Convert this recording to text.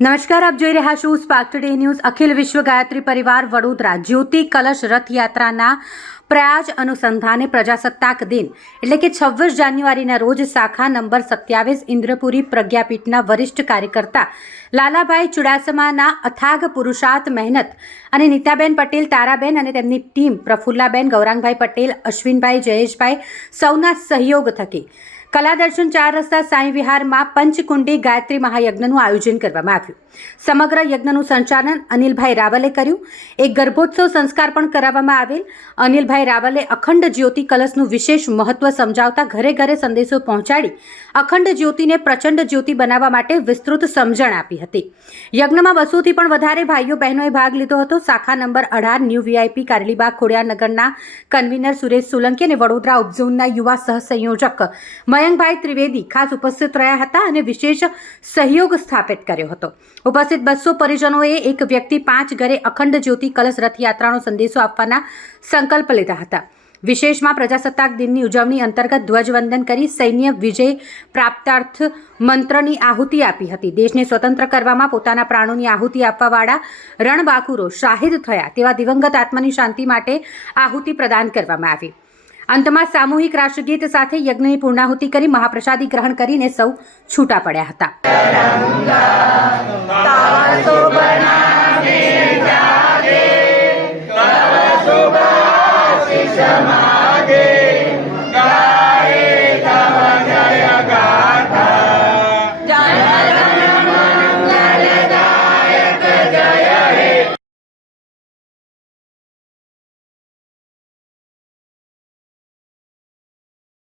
નમસ્કાર, આપ જોઈ રહ્યા છો સ્પાર્ક ટુડે ન્યૂઝ। અખિલ વિશ્વ ગાયત્રી પરિવાર વડોદરા જ્યોતિ કલશ રથયાત્રાના પ્રયાજ અનુસંધાને પ્રજાસત્તાક દિન એટલે કે 26 જાન્યુઆરીના રોજ શાખા નંબર 27 ઇન્દ્રપુરી પ્રજ્ઞાપીઠના વરિષ્ઠ કાર્યકર્તા લાલાભાઈ ચુડાસમાના અથાગ પુરુષાર્થ મહેનત અને નીતાબેન પટેલ, તારાબેન અને તેમની ટીમ પ્રફુલ્લાબેન, ગૌરાંગભાઈ પટેલ, અશ્વિનભાઈ, જયેશભાઈ સૌના સહયોગ થકી કલાદર્શન 4 રસ્તા સાંઈ વિહારમાં પંચકુંડી ગાયત્રી મહાયજ્ઞનું આયોજન કરવામાં આવ્યું। સમગ્ર યજ્ઞનું સંચાલન અનિલભાઈ રાવલે કર્યું। એક ગર્ભોત્સવ સંસ્કાર પણ કરાવવામાં આવેલ। અનિલભાઈ રાવલે અખંડ જ્યોતિ કલશનું વિશેષ મહત્વ સમજાવતા ઘરે ઘરે સંદેશો પહોંચાડી અખંડ જ્યોતિને પ્રચંડ જ્યોતિ બનાવવા માટે વિસ્તૃત સમજણ આપી હતી। યજ્ઞમાં 200થી પણ વધારે ભાઈઓ બહેનોએ ભાગ લીધો હતો। શાખા નંબર 18 ન્યૂ વીઆઈપી કારેલીબાગ ખોડિયારનગરના કન્વીનર સુરેશ સોલંકી અને વડોદરા ઉપઝોનના યુવા સહસંયોજક મયંકભાઈ ત્રિવેદી ખાસ ઉપસ્થિત રહ્યા હતા અને વિશેષ સહયોગ સ્થાપિત કર્યો હતો। ઉપસ્થિત 200 પરિજનોએ એક વ્યક્તિ 5 ઘરે અખંડ જ્યોતિ કલશ રથયાત્રાનો સંદેશો આપવાના સંકલ્પ લીધા હતા। વિશેષમાં પ્રજાસત્તાક દિનની ઉજવણી અંતર્ગત ધ્વજવંદન કરી સૈન્ય વિજય પ્રાપ્તાર્થ મંત્રની આહુતિ આપી હતી। દેશને સ્વતંત્ર કરવામાં પોતાના પ્રાણોની આહુતિ આપવાવાળા રણબાંકુરો શાહિદ થયા તેવા દિવંગત આત્માની શાંતિ માટે આહુતિ પ્રદાન કરવામાં આવી। અંતમાં સામૂહિક રાષ્ટ્રગીત સાથે યજ્ઞની પૂર્ણાહુતિ કરી મહાપ્રસાદી ગ્રહણ કરીને સૌ છૂટા પડ્યા હતા। समाधे